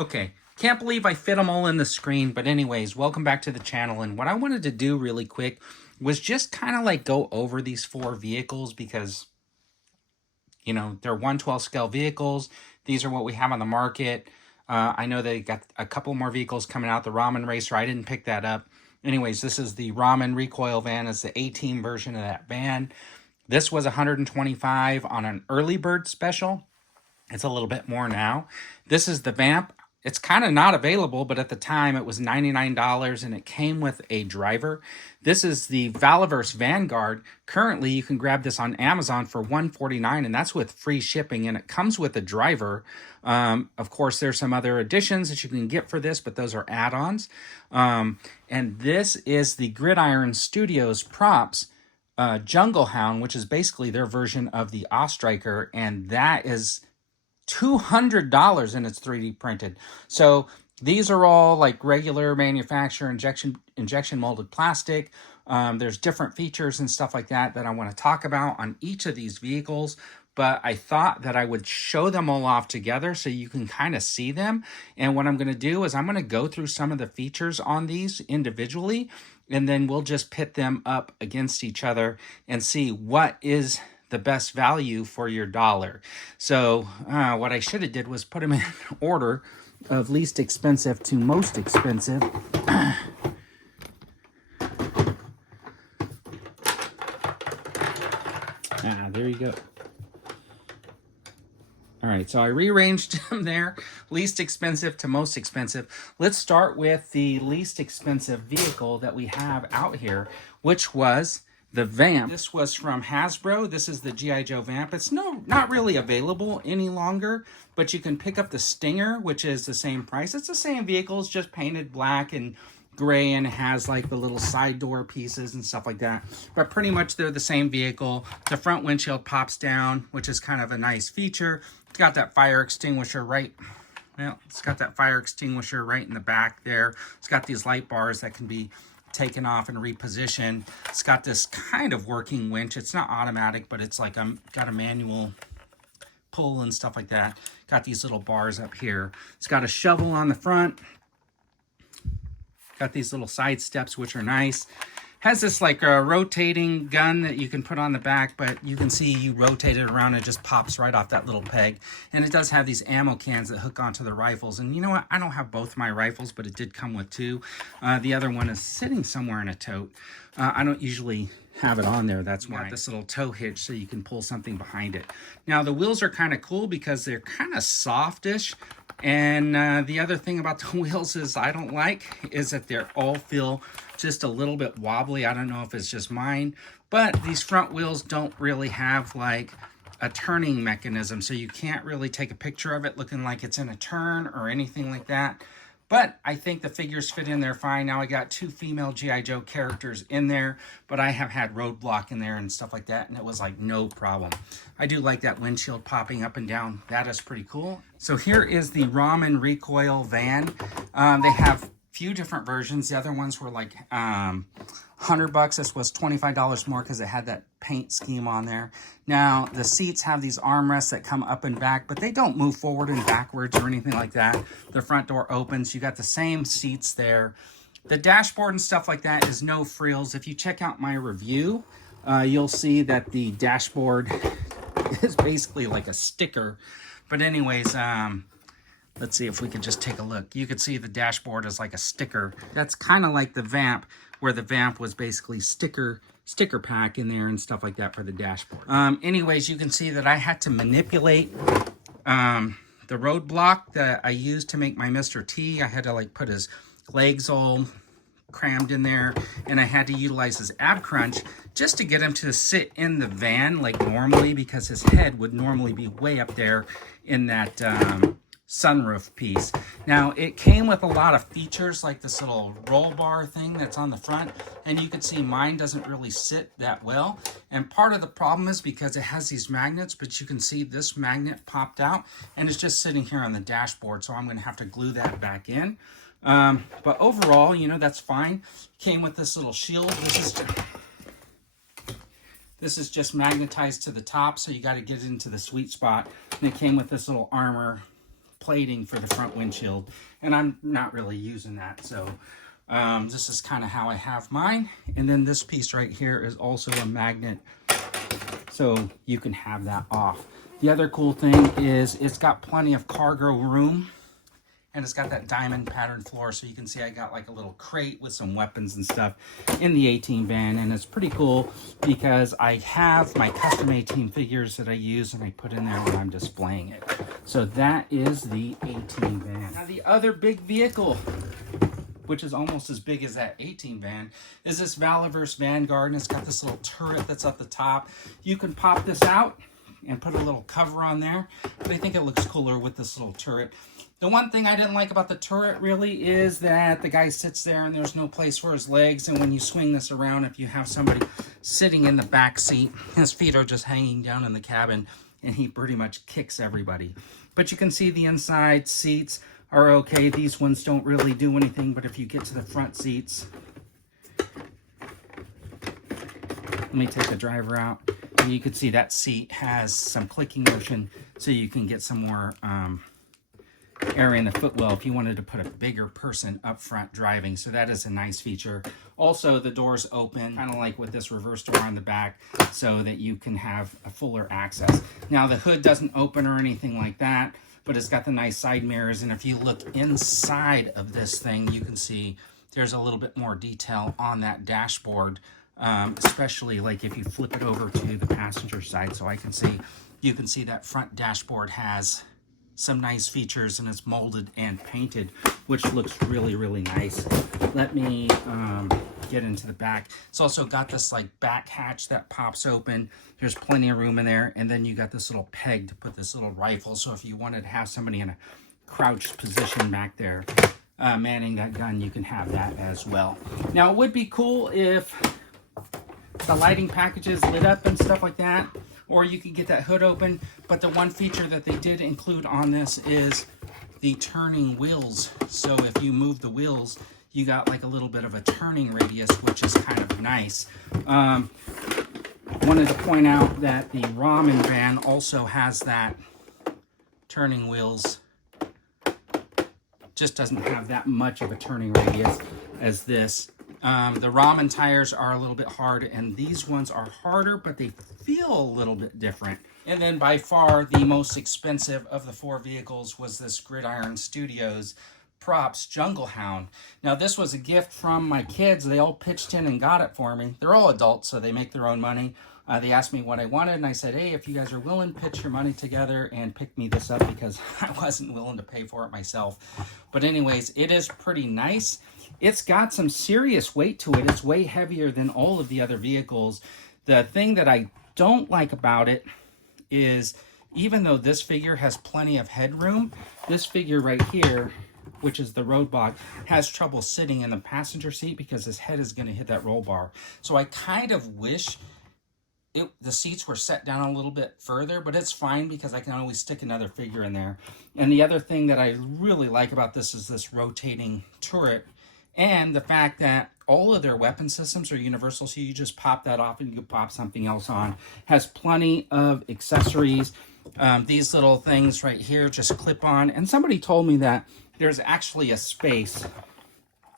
Okay, can't believe I fit them all in the screen, but anyways, welcome back to the channel. And what I wanted to do really quick was just kind of like go over these 4 vehicles because, you know, they're 1/12 scale vehicles. These are what we have on the market. I know they got a couple more vehicles coming out. The Ramen Racer, I didn't pick that up. Anyways, this is the Ramen Recoil van. It's the ATEAM version of that van. This was $125 on an early bird special. It's a little bit more now. This is the VAMP. It's kind of not available, but at the time it was $99 and it came with a driver. This is the Valaverse Vanguard. Currently, you can grab this on Amazon for $149, and that's with free shipping, and it comes with a driver. Of course, there's some other additions that you can get for this, but those are add-ons. And this is the Gridiron Studios Props Jungle Hound, which is basically their version of the Ostriker, and that is $200 and it's 3D printed. So these are all like regular manufacturer injection molded plastic. There's different features and stuff like that I want to talk about on each of these vehicles, but I thought that I would show them all off together so you can kind of see them. And what I'm going to do is I'm going to go through some of the features on these individually, and then we'll just pit them up against each other and see what is the best value for your dollar. So what I should have did was put them in order of least expensive to most expensive. There you go. All right, so I rearranged them there, least expensive to most expensive. Let's start with the least expensive vehicle that we have out here, which was the VAMP. This was from Hasbro. This is the GIJOE VAMP. It's not really available any longer, but you can pick up the Stinger, which is the same price. It's the same vehicle, it's just painted black and gray and has like the little side door pieces and stuff like that. But pretty much they're the same vehicle. The front windshield pops down, which is kind of a nice feature. It's got that fire extinguisher right in the back there. It's got these light bars that can be taken off and repositioned. It's got this kind of working winch. It's not automatic, but it's like got a manual pull and stuff like that. Got these little bars up here. It's got a shovel on the front. Got these little side steps, which are nice. Has this like a rotating gun that you can put on the back, but you can see you rotate it around and it just pops right off that little peg. And it does have these ammo cans that hook onto the rifles. And you know what? I don't have both my rifles, but it did come with 2. The other one is sitting somewhere in a tote. I don't usually have it on there. That's why. Got this little tow hitch so you can pull something behind it. Now the wheels are kind of cool because they're kind of softish. And the other thing about the wheels is I don't like is that they all feel just a little bit wobbly. I don't know if it's just mine, but these front wheels don't really have like a turning mechanism, so you can't really take a picture of it looking like it's in a turn or anything like that. But I think the figures fit in there fine. Now I got 2 female G.I. Joe characters in there, but I have had roadblock in there and stuff like that, and it was like no problem. I do like that windshield popping up and down. That is pretty cool. So here is the Ramen Recoil van. They have few different versions. The other ones were like $100. This was $25 more because it had that paint scheme on there. Now the seats have these armrests that come up and back, but they don't move forward and backwards or anything like that. The front door opens. You got the same seats there. The dashboard and stuff like that is no frills. If you check out my review, you'll see that the dashboard is basically like a sticker. But anyways, let's see if we can just take a look. You can see the dashboard is like a sticker. That's kind of like the VAMP, where the VAMP was basically sticker pack in there and stuff like that for the dashboard. Anyways, you can see that I had to manipulate the roadblock that I used to make my Mr. T. I had to like put his legs all crammed in there, and I had to utilize his ab crunch just to get him to sit in the van like normally, because his head would normally be way up there in that sunroof piece. Now it came with a lot of features like this little roll bar thing that's on the front, and you can see mine doesn't really sit that well, and part of the problem is because it has these magnets, but you can see this magnet popped out and it's just sitting here on the dashboard, so I'm going to have to glue that back in. But overall, you know, that's fine. Came with this little shield. This is just magnetized to the top, so you got to get it into the sweet spot. And it came with this little armor plating for the front windshield, and I'm not really using that. So this is kind of how I have mine. And then this piece right here is also a magnet, so you can have that off. The other cool thing is it's got plenty of cargo room, and it's got that diamond pattern floor, so you can see I got like a little crate with some weapons and stuff in the ATEAM van. And it's pretty cool because I have my custom ATEAM figures that I use and I put in there when I'm displaying it. So that is the ATEAM van. Now the other big vehicle, which is almost as big as that ATEAM van, is this Valaverse Vanguard, and it's got this little turret that's at the top. You can pop this out and put a little cover on there, but I think it looks cooler with this little turret. The one thing I didn't like about the turret really is that the guy sits there and there's no place for his legs, and when you swing this around, if you have somebody sitting in the back seat, his feet are just hanging down in the cabin and he pretty much kicks everybody. But you can see the inside seats are okay. These ones don't really do anything, but if you get to the front seats, let me take the driver out. And you can see that seat has some clicking motion, so you can get some more area in the footwell if you wanted to put a bigger person up front driving. So that is a nice feature. Also, the doors open, kind of like with this reverse door on the back, so that you can have a fuller access. Now, the hood doesn't open or anything like that, but it's got the nice side mirrors. And if you look inside of this thing, you can see there's a little bit more detail on that dashboard. Especially like if you flip it over to the passenger side, so you can see that front dashboard has some nice features, and it's molded and painted, which looks really, really nice. Let me get into the back. It's also got this like back hatch that pops open. There's plenty of room in there, and then you got this little peg to put this little rifle, so if you wanted to have somebody in a crouched position back there manning that gun, you can have that as well. Now, it would be cool if the lighting packages lit up and stuff like that, or you could get that hood open. But the one feature that they did include on this is the turning wheels. So if you move the wheels, you got like a little bit of a turning radius, which is kind of nice. Wanted to point out that the Ramen van also has that turning wheels. Just doesn't have that much of a turning radius as this. The Ramen tires are a little bit hard, and these ones are harder, but they feel a little bit different. And then by far the most expensive of the four vehicles was this Gridiron Studios Props Jungle Hound. Now, this was a gift from my kids. They all pitched in and got it for me. They're all adults, so they make their own money. They asked me what I wanted, and I said, hey, if you guys are willing, pitch your money together and pick me this up, because I wasn't willing to pay for it myself. But anyways, it is pretty nice. It's got some serious weight to it. It's way heavier than all of the other vehicles. The thing that I don't like about it is, even though this figure has plenty of headroom, this figure right here, which is the roadblock, has trouble sitting in the passenger seat because his head is going to hit that roll bar. So I kind of wish the seats were set down a little bit further, but it's fine because I can always stick another figure in there. And the other thing that I really like about this is this rotating turret, and the fact that all of their weapon systems are universal, so you just pop that off and you can pop something else on. Has plenty of accessories. These little things right here just clip on, and somebody told me that there's actually a space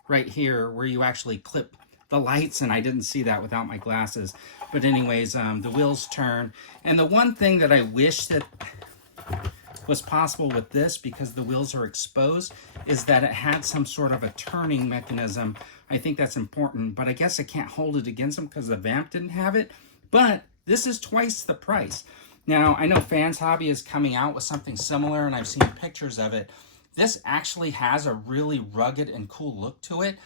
right here where you actually clip the lights, and I didn't see that without my glasses. But anyways, the wheels turn. And the one thing that I wish that was possible with this, because the wheels are exposed, is that it had some sort of a turning mechanism. I think that's important, but I guess I can't hold it against them because the VAMP didn't have it. But this is twice the price. Now, I know Fans Hobby is coming out with something similar, and I've seen pictures of it. This actually has a really rugged and cool look to it.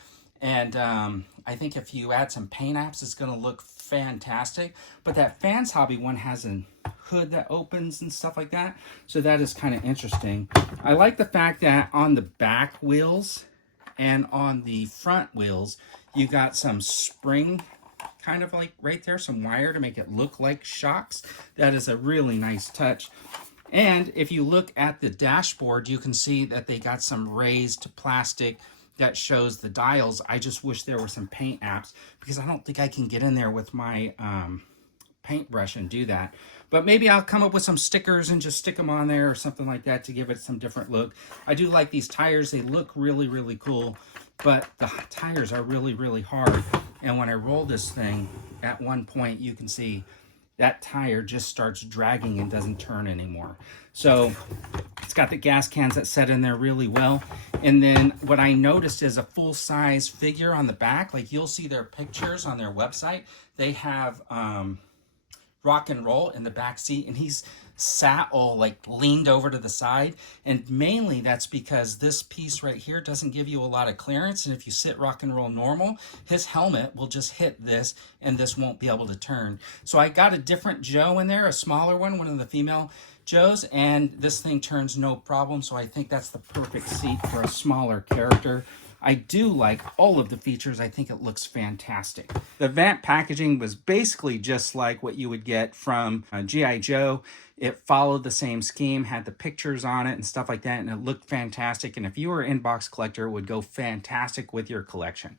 And I think if you add some paint apps, it's going to look fantastic. But that Fans Hobby one has a hood that opens and stuff like that. So that is kind of interesting. I like the fact that on the back wheels and on the front wheels, you got some spring kind of like right there, some wire to make it look like shocks. That is a really nice touch. And if you look at the dashboard, you can see that they got some raised plastic that shows the dials. I just wish there were some paint apps, because I don't think I can get in there with my paintbrush and do that. But maybe I'll come up with some stickers and just stick them on there or something like that to give it some different look. I do like these tires. They look really, really cool, but the tires are really, really hard. And when I roll this thing, at one point you can see that tire just starts dragging and doesn't turn anymore. So it's got the gas cans that set in there really well. And then what I noticed is a full-size figure on the back. Like, you'll see their pictures on their website. They have Rock and Roll in the back seat, and he's sat all like leaned over to the side, and mainly that's because this piece right here doesn't give you a lot of clearance, and if you sit Rock and Roll normal, his helmet will just hit this and this won't be able to turn. So I got a different Joe in there, a smaller one of the female Joes, and this thing turns no problem. So I think that's the perfect seat for a smaller character. I do like all of the features. I think it looks fantastic. The VAMP packaging was basically just like what you would get from G.I. Joe. It followed the same scheme, had the pictures on it and stuff like that, and it looked fantastic. And if you were an in-box collector, it would go fantastic with your collection.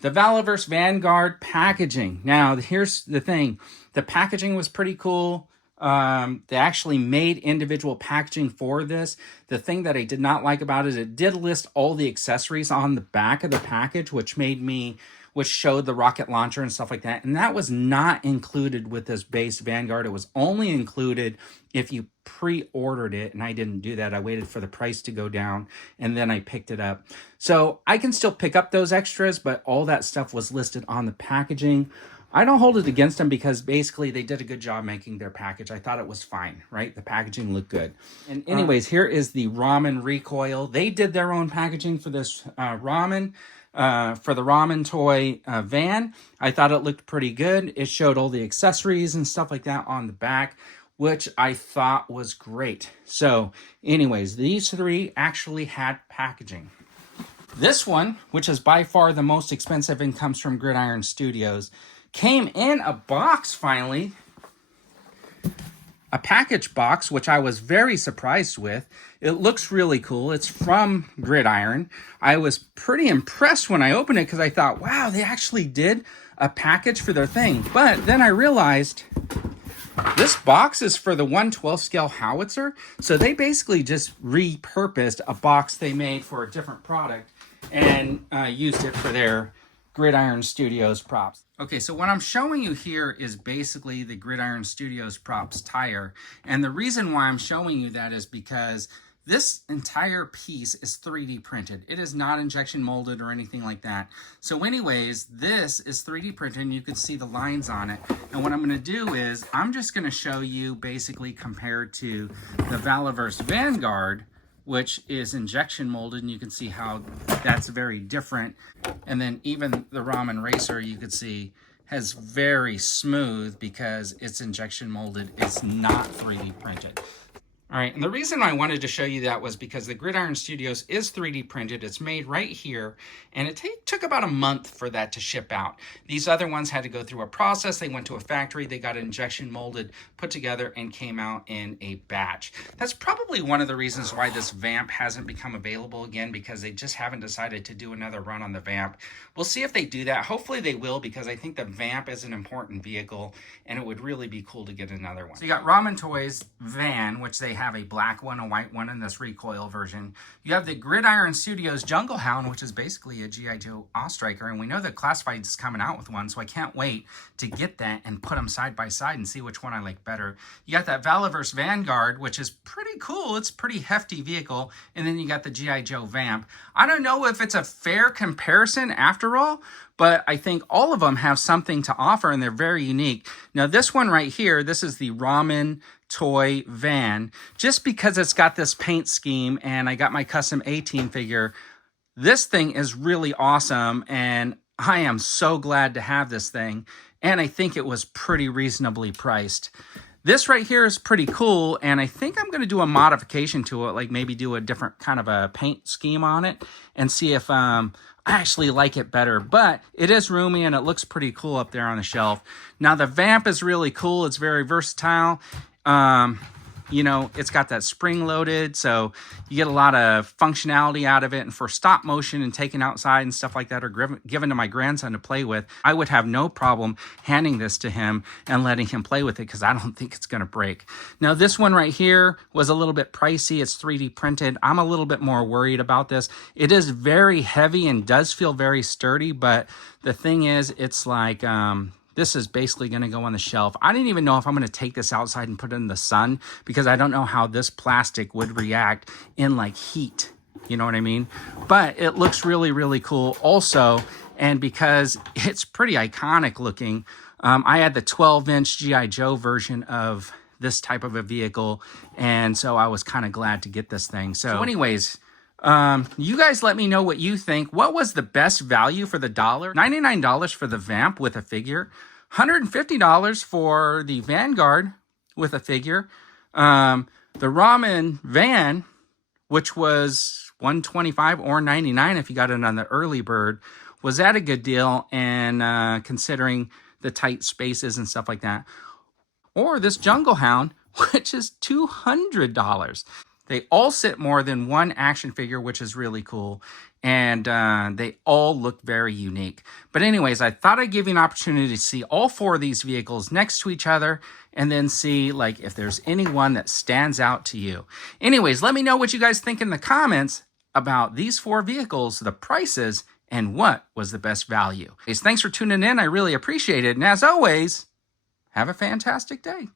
The Valaverse Vanguard packaging. Now, here's the thing. The packaging was pretty cool. They actually made individual packaging for this. The thing that I did not like about it did list all the accessories on the back of the package, which showed the rocket launcher and stuff like that. And that was not included with this base Vanguard. It was only included if you pre-ordered it, and I didn't do that. I waited for the price to go down, and then I picked it up. So I can still pick up those extras, but all that stuff was listed on the packaging. I don't hold it against them because basically they did a good job making their package. I thought it was fine, right? The packaging looked good. And anyways, here is the Ramen Recoil. They did their own packaging for this ramen, for the Ramen Toy van. I thought it looked pretty good. It showed all the accessories and stuff like that on the back, which I thought was great. So anyways, these three actually had packaging. This one, which is by far the most expensive and comes from Gridiron Studios, came in a box finally, a package box, which I was very surprised with. It looks really cool. It's from Gridiron. I was pretty impressed when I opened it because I thought, wow, they actually did a package for their thing. But then I realized this box is for the 1/12 scale howitzer. So they basically just repurposed a box they made for a different product and used it for their Gridiron Studios props. Okay, so what I'm showing you here is basically the Gridiron Studios props tire. And the reason why I'm showing you that is because this entire piece is 3D printed. It is not injection molded or anything like that. So anyways, this is 3D printed and you can see the lines on it. And what I'm gonna do is, I'm just gonna show you basically compared to the Valaverse Vanguard, which is injection molded, and you can see how that's very different. And then even the Ramen Racer, you can see, has very smooth because it's injection molded. It's not 3D printed. All right, and the reason I wanted to show you that was because the Gridiron Studios is 3D printed. It's made right here, and it took about a month for that to ship out. These other ones had to go through a process. They went to a factory, they got injection molded, put together, and came out in a batch. That's probably one of the reasons why this VAMP hasn't become available again, because they just haven't decided to do another run on the VAMP. We'll see if they do that. Hopefully they will, because I think the VAMP is an important vehicle, and it would really be cool to get another one. So you got Ramen Toys Van, which they have a black one, a white one, in this recoil version. You have the Gridiron Studios Jungle Hound, which is basically a G.I. Joe Ostriker, and we know that Classified is coming out with one, so I can't wait to get that and put them side by side and see which one I like better. You got that Valaverse Vanguard, which is pretty cool. It's a pretty hefty vehicle, and then you got the G.I. Joe VAMP. I don't know if it's a fair comparison after all, but I think all of them have something to offer, and they're very unique. Now, this one right here, this is the Ramen Toy Van. Just because it's got this paint scheme, and I got my custom ATEAM figure, this thing is really awesome, and I am so glad to have this thing, and I think it was pretty reasonably priced. This right here is pretty cool, and I think I'm going to do a modification to it, like maybe do a different kind of a paint scheme on it, and see if I actually like it better. But it is roomy, and it looks pretty cool up there on the shelf. Now, the VAMP is really cool. It's very versatile. You know, it's got that spring loaded, so you get a lot of functionality out of it. And for stop motion and taking outside and stuff like that, or given to my grandson to play with, I would have no problem handing this to him and letting him play with it, because I don't think it's going to break. Now, this one right here was a little bit pricey. It's 3D printed. I'm a little bit more worried about this. It is very heavy and does feel very sturdy, but the thing is, it's like, this is basically going to go on the shelf. I didn't even know if I'm going to take this outside and put it in the sun, because I don't know how this plastic would react in like heat. You know what I mean? But it looks really, really cool also. And because it's pretty iconic looking, I had the 12-inch GI Joe version of this type of a vehicle. And so I was kind of glad to get this thing. So anyways, you guys let me know what you think. What was the best value for the dollar? $99 for the Vamp with a figure, $150 for the Vanguard with a figure. The Ramen Van, which was $125 or $99 if you got it on the early bird, was that a good deal? And considering the tight spaces and stuff like that. Or this Jungle Hound, which is $200. They all sit more than one action figure, which is really cool. And they all look very unique. But anyways, I thought I'd give you an opportunity to see all four of these vehicles next to each other, and then see like if there's any one that stands out to you. Anyways, let me know what you guys think in the comments about these four vehicles, the prices, and what was the best value. Thanks for tuning in. I really appreciate it. And as always, have a fantastic day.